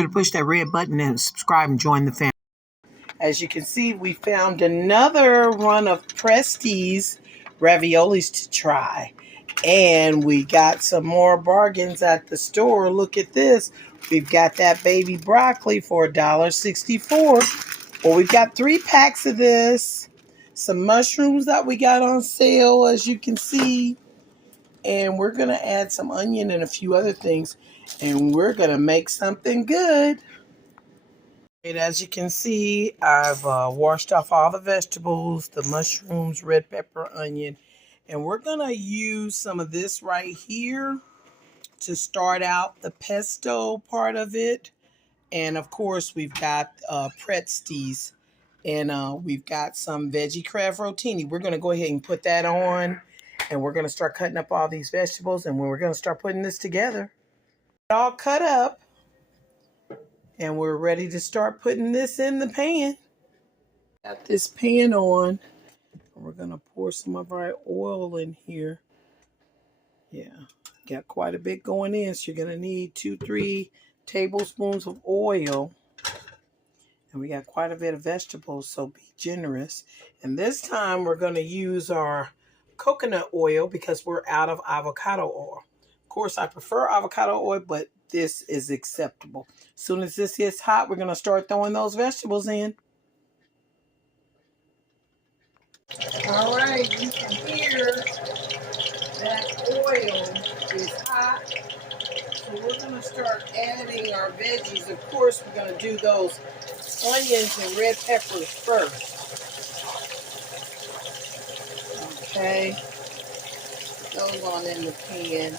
sure to push that red button and subscribe and join the family. As you can see, we found another run of Presty's raviolis to try. And we got some more bargains at the store. Look at this. We've got that baby broccoli for $1.64. Well, we've got 3 packs of this. Some mushrooms that we got on sale, as you can see. And we're going to add some onion and a few other things. And we're going to make something good. And as you can see, I've washed off all the vegetables, the mushrooms, red pepper, onion. And we're going to use some of this right here to start out the pesto part of it. And of course, we've got Presty's. And we've got some veggie crab rotini. We're going to go ahead and put that on. And we're going to start cutting up all these vegetables. And we're going to start putting this together. All cut up. And we're ready to start putting this in the pan. Got this pan on. We're going to pour some of our oil in here. Yeah, got quite a bit going in. So you're going to need 2-3 tablespoons of oil. And we got quite a bit of vegetables, so be generous. And this time we're going to use our coconut oil because we're out of avocado oil. Of course, I prefer avocado oil, but this is acceptable. As soon as this gets hot, we're going to start throwing those vegetables in. All right, you can hear that oil is hot. So we're going to start adding our veggies. Of course, we're going to do those onions and red peppers first. Okay. Put those on in the pan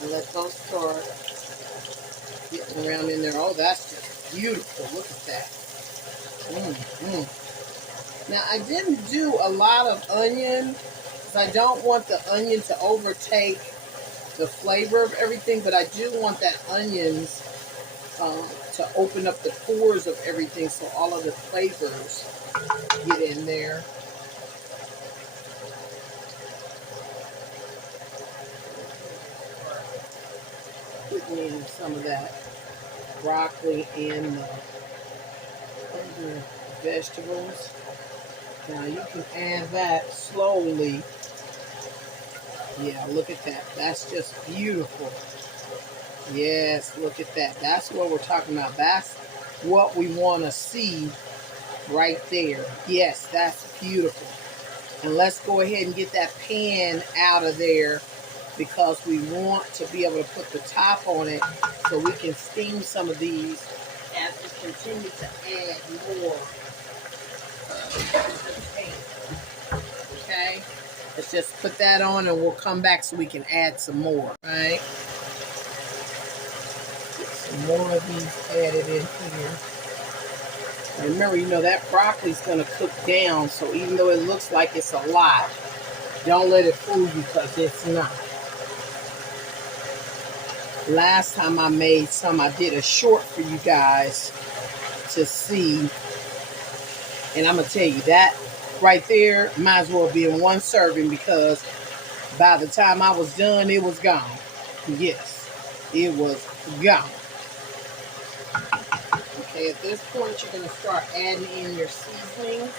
and let those start getting around in there. Oh, that's just beautiful. Look at that. Now, I didn't do a lot of onion because I don't want the onion to overtake the flavor of everything, but I do want that onions to open up the pores of everything so all of the flavors get in there. Putting in some of that broccoli and the other vegetables. Now you can add that slowly. Yeah, look at that. That's just beautiful. Yes, look at that. That's what we're talking about. That's what we want to see right there. Yes, that's beautiful. And let's go ahead and get that pan out of there because we want to be able to put the top on it so we can steam some of these as we continue to add more to the pan. Okay? Let's just put that on and we'll come back so we can add some more. Right? Get some more of these added in here. And remember, you know, that broccoli's going to cook down, so even though it looks like it's a lot, don't let it fool you because it's not. Last time I made some, I did a short for you guys to see. And I'm going to tell you, that right there might as well be in one serving because by the time I was done, it was gone. Yes, it was gone. Okay, at this point, you're going to start adding in your seasonings.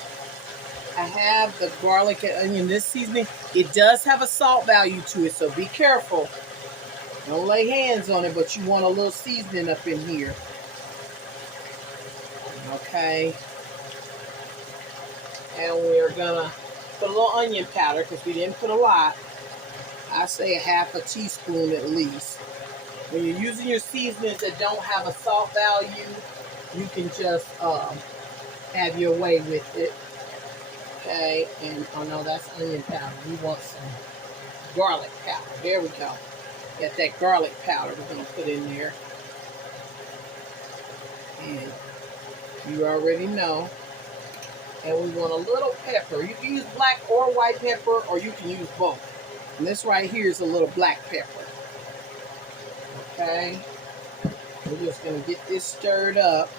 I have the garlic and onion. This seasoning, it does have a salt value to it, so be careful. Don't lay hands on it, but you want a little seasoning up in here. Okay. And we're going to put a little onion powder because we didn't put a lot. I say a half a teaspoon at least. When you're using your seasonings that don't have a salt value, you can just have your way with it. Okay, and oh no, that's onion powder. We want some garlic powder. There we go. Got that garlic powder we're going to put in there. And you already know. And we want a little pepper. You can use black or white pepper, or you can use both. And this right here is a little black pepper. Okay. We're just going to get this stirred up.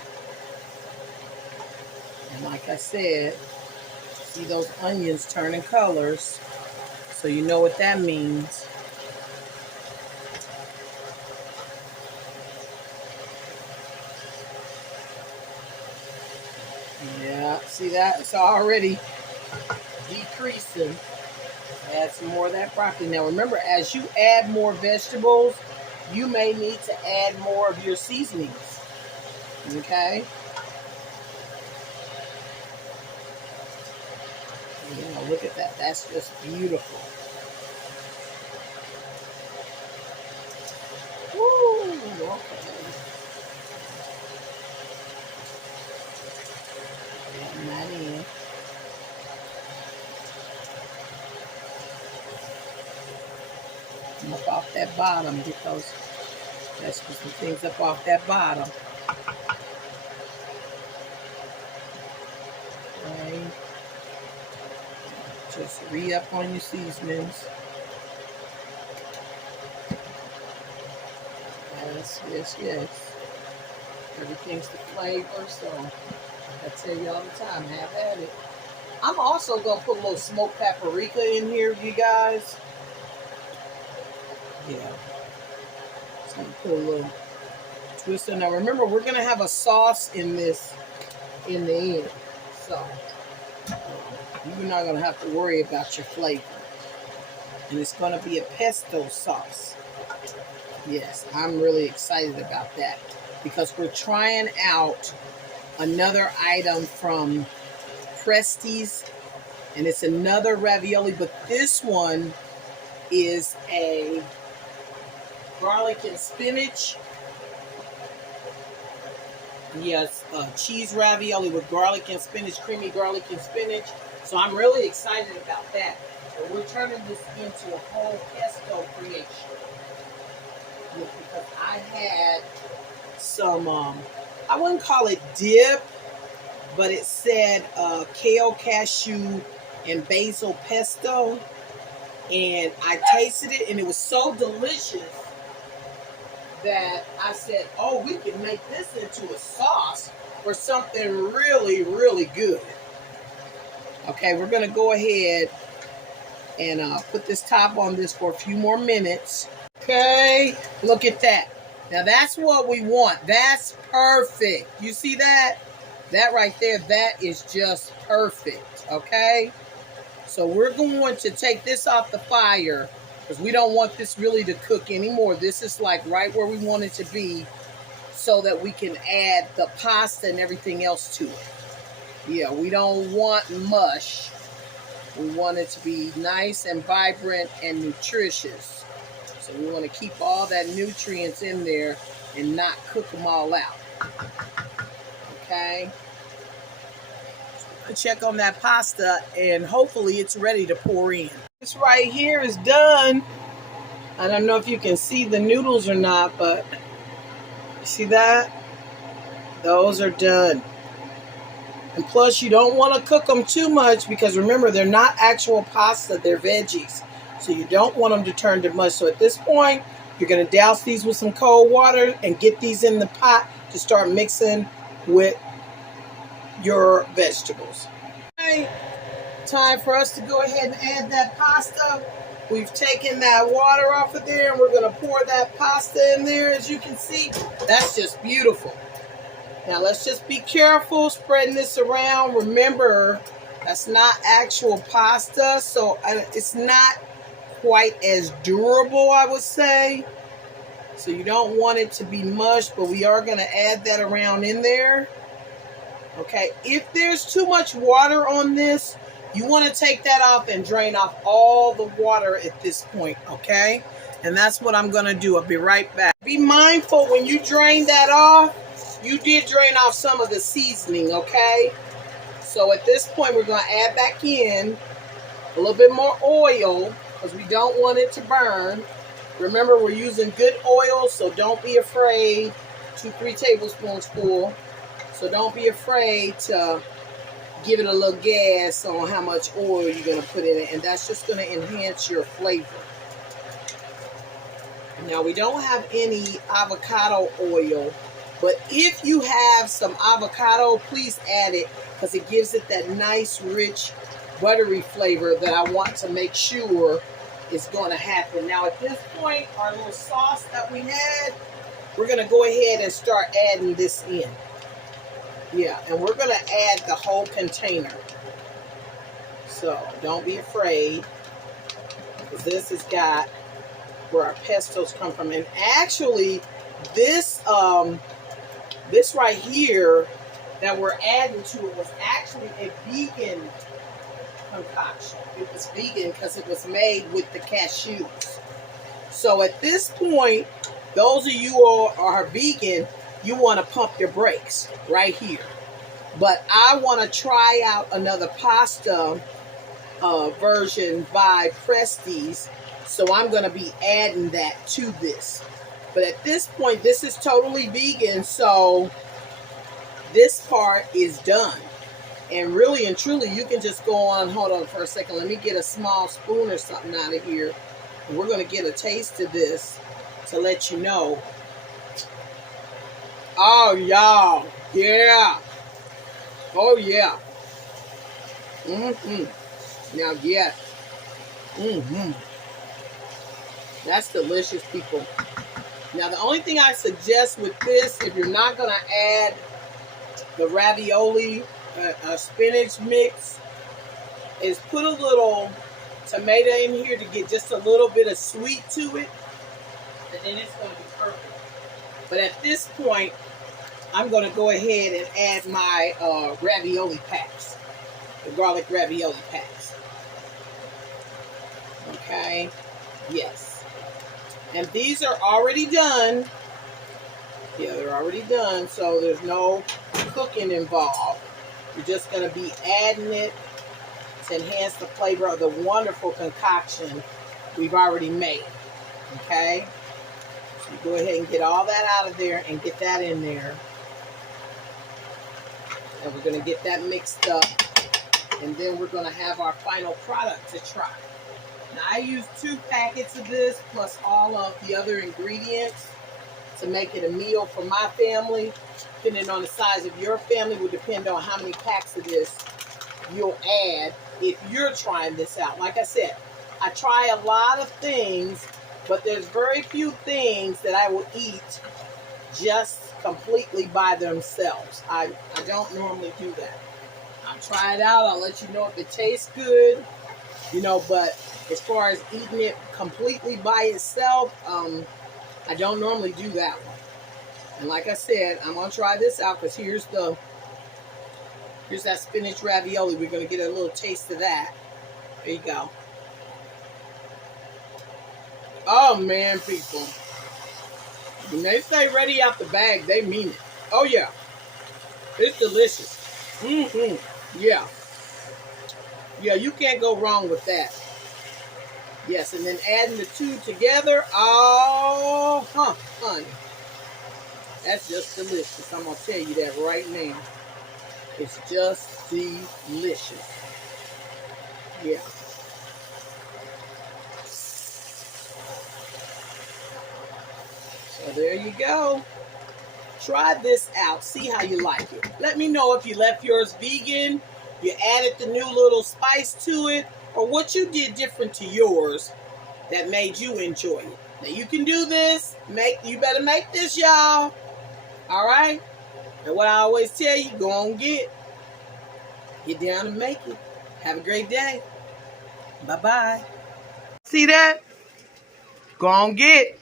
And like I said, see those onions turning colors. So you know what that means. Yeah, see that? It's already decreasing. Add some more of that broccoli. Now remember, as you add more vegetables, you may need to add more of your seasonings. Okay? Look at that. That's just beautiful. Woo! Okay. Adding that in. Up off that bottom. Get those vegetables and things up off that bottom. Okay. Just re-up on your seasonings. Yes, yes, yes. Everything's the flavor, so I tell you all the time, have at it. I'm also going to put a little smoked paprika in here, you guys. Yeah. So I'm going to put a little twist in there. Remember, we're going to have a sauce in this in the end. So you're not going to have to worry about your flavor. And it's going to be a pesto sauce. Yes, I'm really excited about that because we're trying out another item from Presty's, and it's another ravioli, but this one is a garlic and spinach. Yes, cheese ravioli with garlic and spinach, creamy garlic and spinach. So I'm really excited about that. So we're turning this into a whole pesto creation. Because I had some, I wouldn't call it dip, but it said kale, cashew, and basil pesto. And I tasted it, and it was so delicious that I said, oh, we can make this into a sauce or something really, really good. Okay, we're going to go ahead and put this top on this for a few more minutes. Okay, look at that. Now that's what we want. That's perfect. You see that? That right there, that is just perfect. Okay? So we're going to take this off the fire because we don't want this really to cook anymore. This is like right where we want it to be so that we can add the pasta and everything else to it. Yeah, we don't want mush. We want it to be nice and vibrant and nutritious. So we want to keep all that nutrients in there and not cook them all out. Okay? Check on that pasta and hopefully it's ready to pour in. This right here is done. I don't know if you can see the noodles or not, but you see that? Those are done. And plus you don't want to cook them too much because remember they're not actual pasta, they're veggies. So you don't want them to turn to mush. So at this point, you're going to douse these with some cold water and get these in the pot to start mixing with your vegetables. Okay, time for us to go ahead and add that pasta. We've taken that water off of there and we're going to pour that pasta in there. As you can see, that's just beautiful. Now let's just be careful spreading this around. Remember, that's not actual pasta, so it's not quite as durable, I would say. So you don't want it to be mushed, but we are going to add that around in there. Okay, if there's too much water on this, you want to take that off and drain off all the water at this point, okay? And that's what I'm going to do. I'll be right back. Be mindful when you drain that off, you did drain off some of the seasoning, okay? So at this point, we're going to add back in a little bit more oil because we don't want it to burn. Remember, we're using good oil, so don't be afraid. 2-3 tablespoons full. So don't be afraid to give it a little gas on how much oil you're going to put in it. And that's just going to enhance your flavor. Now, we don't have any avocado oil. But if you have some avocado, please add it because it gives it that nice, rich, buttery flavor that I want to make sure is going to happen. Now, at this point, our little sauce that we had, we're going to go ahead and start adding this in. Yeah, and we're going to add the whole container. So don't be afraid, because this has got where our pestos come from. And actually, this this right here that we're adding to it was actually a vegan concoction. It was vegan because it was made with the cashews. So at this point, those of you who are vegan, you want to pump your brakes right here. But I want to try out another pasta version by Presty's. So I'm going to be adding that to this. But at this point, this is totally vegan. So this part is done. And really and truly, you can just go on. Hold on for a second. Let me get a small spoon or something out of here. And we're going to get a taste of this to let you know. Oh, y'all. Yeah. Oh, yeah. Now, yeah. That's delicious, people. Now, the only thing I suggest with this, if you're not going to add the ravioli spinach mix, is put a little tomato in here to get just a little bit of sweet to it, and then it's going to be perfect. But at this point, I'm going to go ahead and add my ravioli packs, the garlic ravioli packs. Okay, yes. And these are already done. Yeah, they're already done, so there's no cooking involved. You're just going to be adding it to enhance the flavor of the wonderful concoction we've already made. Okay? So you go ahead and get all that out of there and get that in there. And we're going to get that mixed up. And then we're going to have our final product to try. Now, I use 2 packets of this plus all of the other ingredients to make it a meal for my family. Depending on the size of your family will depend on how many packs of this you'll add if you're trying this out. Like I said, I try a lot of things, but there's very few things that I will eat just completely by themselves. I don't normally do that. I'll try it out. I'll let you know if it tastes good, you know, but as far as eating it completely by itself, I don't normally do that one. And like I said, I'm going to try this out because here's that spinach ravioli. We're going to get a little taste of that. There you go. Oh, man, people. When they say ready out the bag, they mean it. Oh, yeah. It's delicious. Yeah. Yeah, you can't go wrong with that. Yes, and then adding the 2 together. Oh, honey. That's just delicious. I'm going to tell you that right now. It's just delicious. Yeah. So there you go. Try this out. See how you like it. Let me know if you left yours vegan, you added the new little spice to it, or what you did different to yours that made you enjoy it. Now you can do this. You better make this, y'all. All right? And what I always tell you, go on get down and make it. Have a great day. Bye-bye. See that? Go on get